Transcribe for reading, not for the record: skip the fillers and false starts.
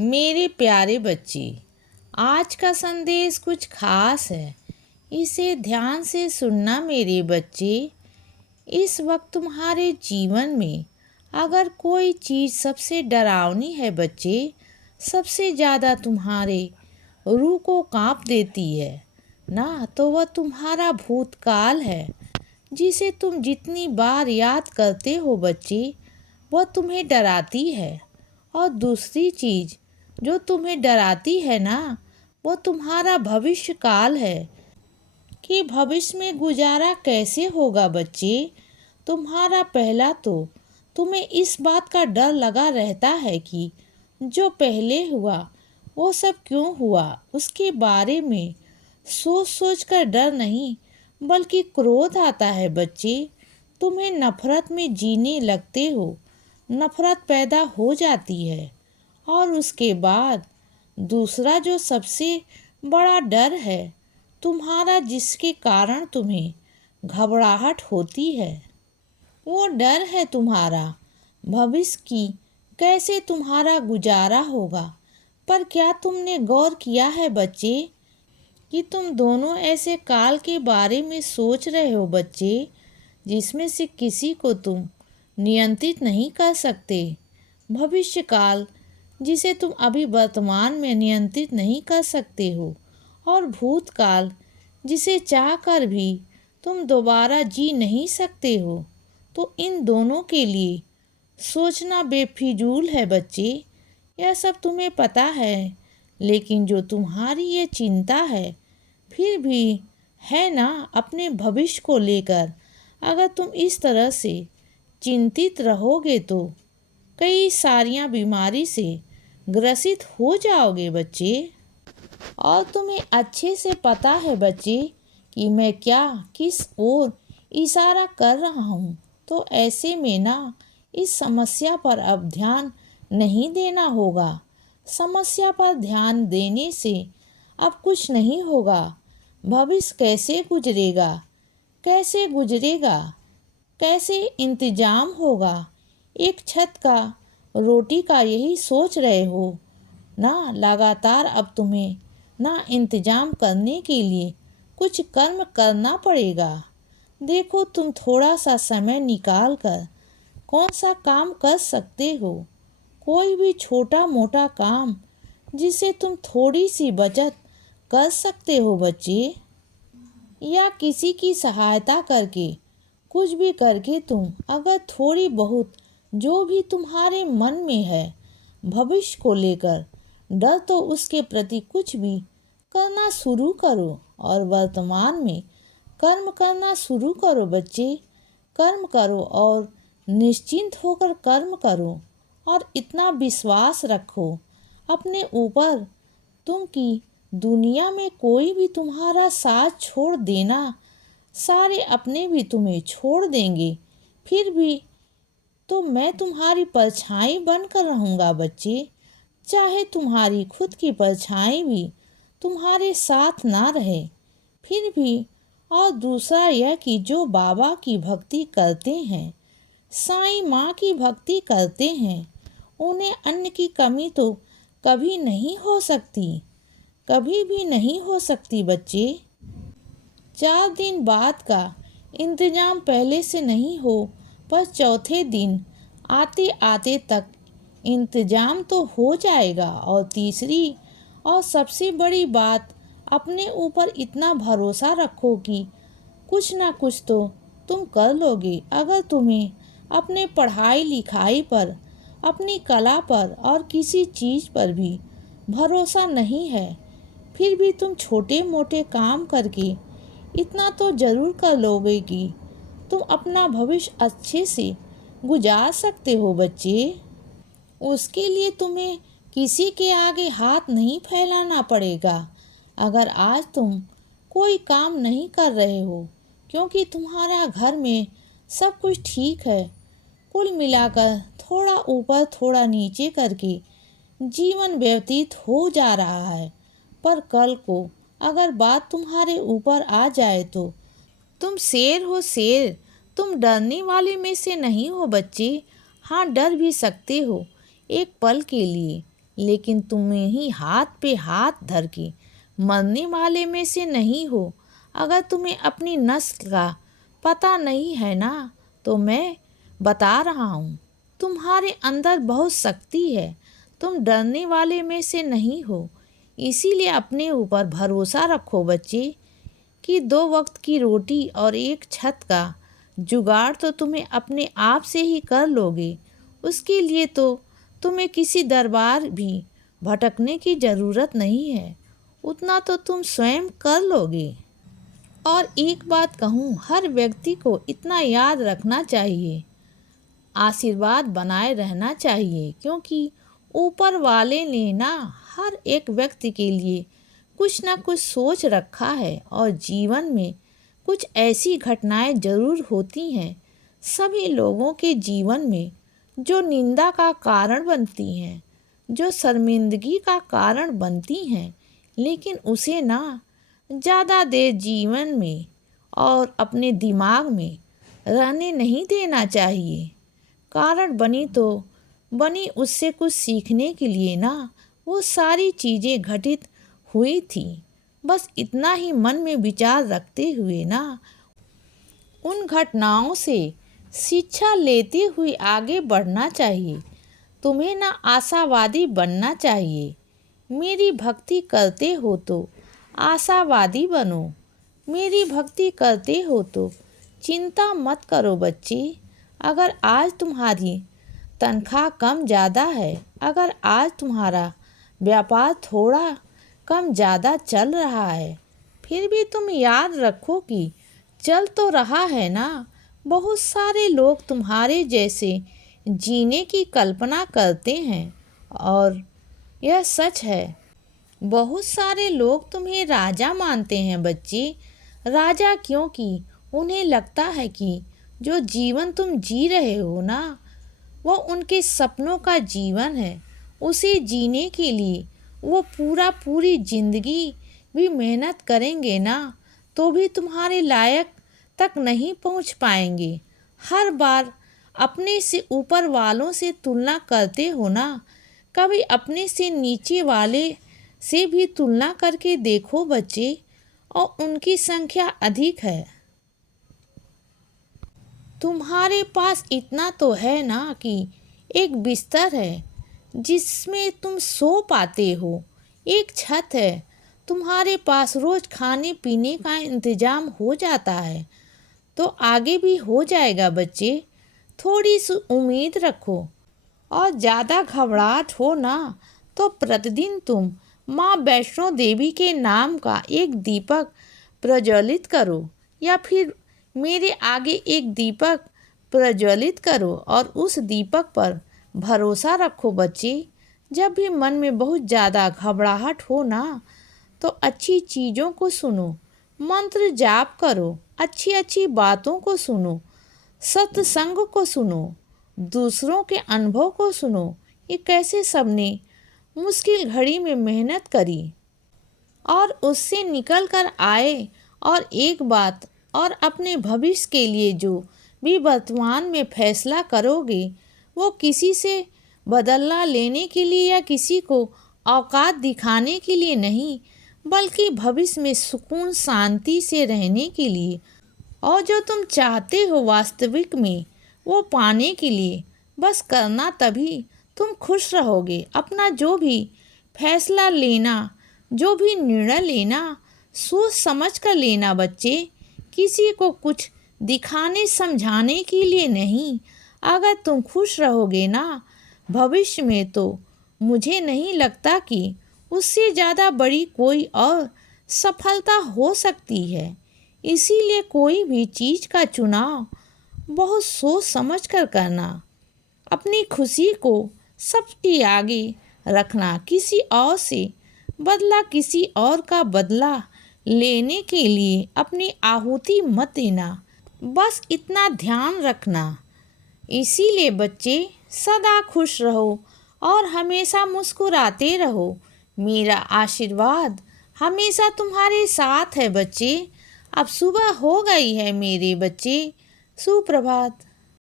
मेरे प्यारे बच्चे, आज का संदेश कुछ खास है। इसे ध्यान से सुनना मेरे बच्चे। इस वक्त तुम्हारे जीवन में अगर कोई चीज़ सबसे डरावनी है बच्चे, सबसे ज़्यादा तुम्हारे रूह को कांप देती है ना, तो वह तुम्हारा भूतकाल है, जिसे तुम जितनी बार याद करते हो बच्चे, वह तुम्हें डराती है। और दूसरी चीज़ जो तुम्हें डराती है ना, वो तुम्हारा भविष्य काल है कि भविष्य में गुजारा कैसे होगा बच्चे। तुम्हारा पहला तो तुम्हें इस बात का डर लगा रहता है कि जो पहले हुआ वो सब क्यों हुआ, उसके बारे में सोच सोच कर डर नहीं बल्कि क्रोध आता है बच्चे। तुम्हें नफरत में जीने लगते हो, नफरत पैदा हो जाती है। और उसके बाद दूसरा जो सबसे बड़ा डर है तुम्हारा, जिसके कारण तुम्हें घबराहट होती है, वो डर है तुम्हारा भविष्य की, कैसे तुम्हारा गुजारा होगा। पर क्या तुमने गौर किया है बच्चे कि तुम दोनों ऐसे काल के बारे में सोच रहे हो बच्चे, जिसमें से किसी को तुम नियंत्रित नहीं कर सकते। भविष्य काल जिसे तुम अभी वर्तमान में नियंत्रित नहीं कर सकते हो, और भूतकाल जिसे चाहकर भी तुम दोबारा जी नहीं सकते हो। तो इन दोनों के लिए सोचना बेफिजूल है बच्चे, यह सब तुम्हें पता है। लेकिन जो तुम्हारी ये चिंता है फिर भी है ना अपने भविष्य को लेकर, अगर तुम इस तरह से चिंतित रहोगे तो कई सारियां बीमारी से ग्रसित हो जाओगे बच्चे। और तुम्हें अच्छे से पता है बच्चे कि मैं क्या किस ओर इशारा कर रहा हूँ। तो ऐसे में ना इस समस्या पर अब ध्यान नहीं देना होगा। समस्या पर ध्यान देने से अब कुछ नहीं होगा। भविष्य कैसे गुजरेगा, कैसे गुजरेगा, कैसे इंतजाम होगा, एक छत का, रोटी का यही सोच रहे हो ना। लगातार अब तुम्हें ना इंतजाम करने के लिए कुछ कर्म करना पड़ेगा। देखो तुम थोड़ा सा समय निकाल कर कौन सा काम कर सकते हो। कोई भी छोटा मोटा काम जिसे तुम थोड़ी सी बचत कर सकते हो बच्चे, या किसी की सहायता करके, कुछ भी करके तुम अगर थोड़ी बहुत जो भी तुम्हारे मन में है भविष्य को लेकर डर, तो उसके प्रति कुछ भी करना शुरू करो। और वर्तमान में कर्म करना शुरू करो बच्चे। कर्म करो और निश्चिंत होकर कर्म करो। और इतना विश्वास रखो अपने ऊपर तुम कि दुनिया में कोई भी तुम्हारा साथ छोड़ देना, सारे अपने भी तुम्हें छोड़ देंगे, फिर भी तो मैं तुम्हारी परछाई बनकर रहूँगा बच्चे। चाहे तुम्हारी खुद की परछाई भी तुम्हारे साथ ना रहे फिर भी। और दूसरा यह कि जो बाबा की भक्ति करते हैं, साईं माँ की भक्ति करते हैं, उन्हें अन्न की कमी तो कभी नहीं हो सकती, कभी भी नहीं हो सकती बच्चे। 4 दिन बाद का इंतजाम पहले से नहीं हो, पर चौथे दिन आते आते तक इंतजाम तो हो जाएगा। और तीसरी और सबसे बड़ी बात, अपने ऊपर इतना भरोसा रखो कि कुछ ना कुछ तो तुम कर लोगे। अगर तुम्हें अपने पढ़ाई लिखाई पर, अपनी कला पर और किसी चीज़ पर भी भरोसा नहीं है, फिर भी तुम छोटे मोटे काम करके इतना तो ज़रूर कर लोगे कि तुम अपना भविष्य अच्छे से गुजार सकते हो बच्चे। उसके लिए तुम्हें किसी के आगे हाथ नहीं फैलाना पड़ेगा। अगर आज तुम कोई काम नहीं कर रहे हो क्योंकि तुम्हारा घर में सब कुछ ठीक है, कुल मिलाकर थोड़ा ऊपर थोड़ा नीचे करके जीवन व्यतीत हो जा रहा है, पर कल को अगर बात तुम्हारे ऊपर आ जाए तो तुम शेर हो शेर। तुम डरने वाले में से नहीं हो बच्चे। हाँ, डर भी सकते हो एक पल के लिए, लेकिन तुम ही हाथ पे हाथ धर के मरने वाले में से नहीं हो। अगर तुम्हें अपनी नस्ल का पता नहीं है ना, तो मैं बता रहा हूँ, तुम्हारे अंदर बहुत शक्ति है। तुम डरने वाले में से नहीं हो। इसीलिए अपने ऊपर भरोसा रखो बच्चे, कि 2 वक्त की रोटी और एक छत का जुगाड़ तो तुम्हें अपने आप से ही कर लोगे। उसके लिए तो तुम्हें किसी दरबार भी भटकने की ज़रूरत नहीं है। उतना तो तुम स्वयं कर लोगे। और एक बात कहूँ, हर व्यक्ति को इतना याद रखना चाहिए, आशीर्वाद बनाए रहना चाहिए, क्योंकि ऊपर वाले ने ना हर एक व्यक्ति के लिए कुछ ना कुछ सोच रखा है। और जीवन में कुछ ऐसी घटनाएं जरूर होती हैं सभी लोगों के जीवन में, जो निंदा का कारण बनती हैं, जो शर्मिंदगी का कारण बनती हैं। लेकिन उसे ना ज़्यादा देर जीवन में और अपने दिमाग में रहने नहीं देना चाहिए। कारण बनी तो बनी उससे कुछ सीखने के लिए ना। वो सारी चीज़ें घटित हुई थी, बस इतना ही मन में विचार रखते हुए ना उन घटनाओं से शिक्षा लेते हुए आगे बढ़ना चाहिए। तुम्हें ना आशावादी बनना चाहिए। मेरी भक्ति करते हो तो आशावादी बनो। मेरी भक्ति करते हो तो चिंता मत करो बच्चे। अगर आज तुम्हारी तनख्वाह कम ज़्यादा है, अगर आज तुम्हारा व्यापार थोड़ा कम ज़्यादा चल रहा है, फिर भी तुम याद रखो कि चल तो रहा है ना। बहुत सारे लोग तुम्हारे जैसे जीने की कल्पना करते हैं, और यह सच है। बहुत सारे लोग तुम्हें राजा मानते हैं बच्चे। राजा क्योंकि उन्हें लगता है कि जो जीवन तुम जी रहे हो ना, वो उनके सपनों का जीवन है। उसे जीने के लिए वो पूरी ज़िंदगी भी मेहनत करेंगे ना, तो भी तुम्हारे लायक तक नहीं पहुंच पाएंगे। हर बार अपने से ऊपर वालों से तुलना करते हो ना, कभी अपने से नीचे वाले से भी तुलना करके देखो बच्चे, और उनकी संख्या अधिक है। तुम्हारे पास इतना तो है ना कि एक बिस्तर है जिसमें तुम सो पाते हो, एक छत है, तुम्हारे पास रोज खाने पीने का इंतजाम हो जाता है, तो आगे भी हो जाएगा बच्चे। थोड़ी सी उम्मीद रखो। और ज़्यादा घबराहट हो ना, तो प्रतिदिन तुम माँ वैष्णो देवी के नाम का एक दीपक प्रज्वलित करो, या फिर मेरे आगे एक दीपक प्रज्वलित करो और उस दीपक पर भरोसा रखो बच्चे। जब भी मन में बहुत ज़्यादा घबराहट हो ना, तो अच्छी चीज़ों को सुनो, मंत्र जाप करो, अच्छी अच्छी बातों को सुनो, सत्संग को सुनो, दूसरों के अनुभव को सुनो। ये कैसे सबने मुश्किल घड़ी में मेहनत करी और उससे निकल कर आए। और एक बात और, अपने भविष्य के लिए जो भी वर्तमान में फैसला करोगे, वो किसी से बदला लेने के लिए या किसी को औकात दिखाने के लिए नहीं, बल्कि भविष्य में सुकून शांति से रहने के लिए, और जो तुम चाहते हो वास्तविक में वो पाने के लिए। बस करना, तभी तुम खुश रहोगे। अपना जो भी फैसला लेना, जो भी निर्णय लेना, सोच समझ कर लेना बच्चे, किसी को कुछ दिखाने समझाने के लिए नहीं। अगर तुम खुश रहोगे ना भविष्य में, तो मुझे नहीं लगता कि उससे ज़्यादा बड़ी कोई और सफलता हो सकती है। इसीलिए कोई भी चीज़ का चुनाव बहुत सोच समझ कर करना। अपनी खुशी को सबके आगे रखना, किसी और से बदला, किसी और का बदला लेने के लिए अपनी आहुति मत देना। बस इतना ध्यान रखना। इसीलिए बच्चे, सदा खुश रहो और हमेशा मुस्कुराते रहो। मेरा आशीर्वाद हमेशा तुम्हारे साथ है बच्चे। अब सुबह हो गई है मेरे बच्चे। सुप्रभात।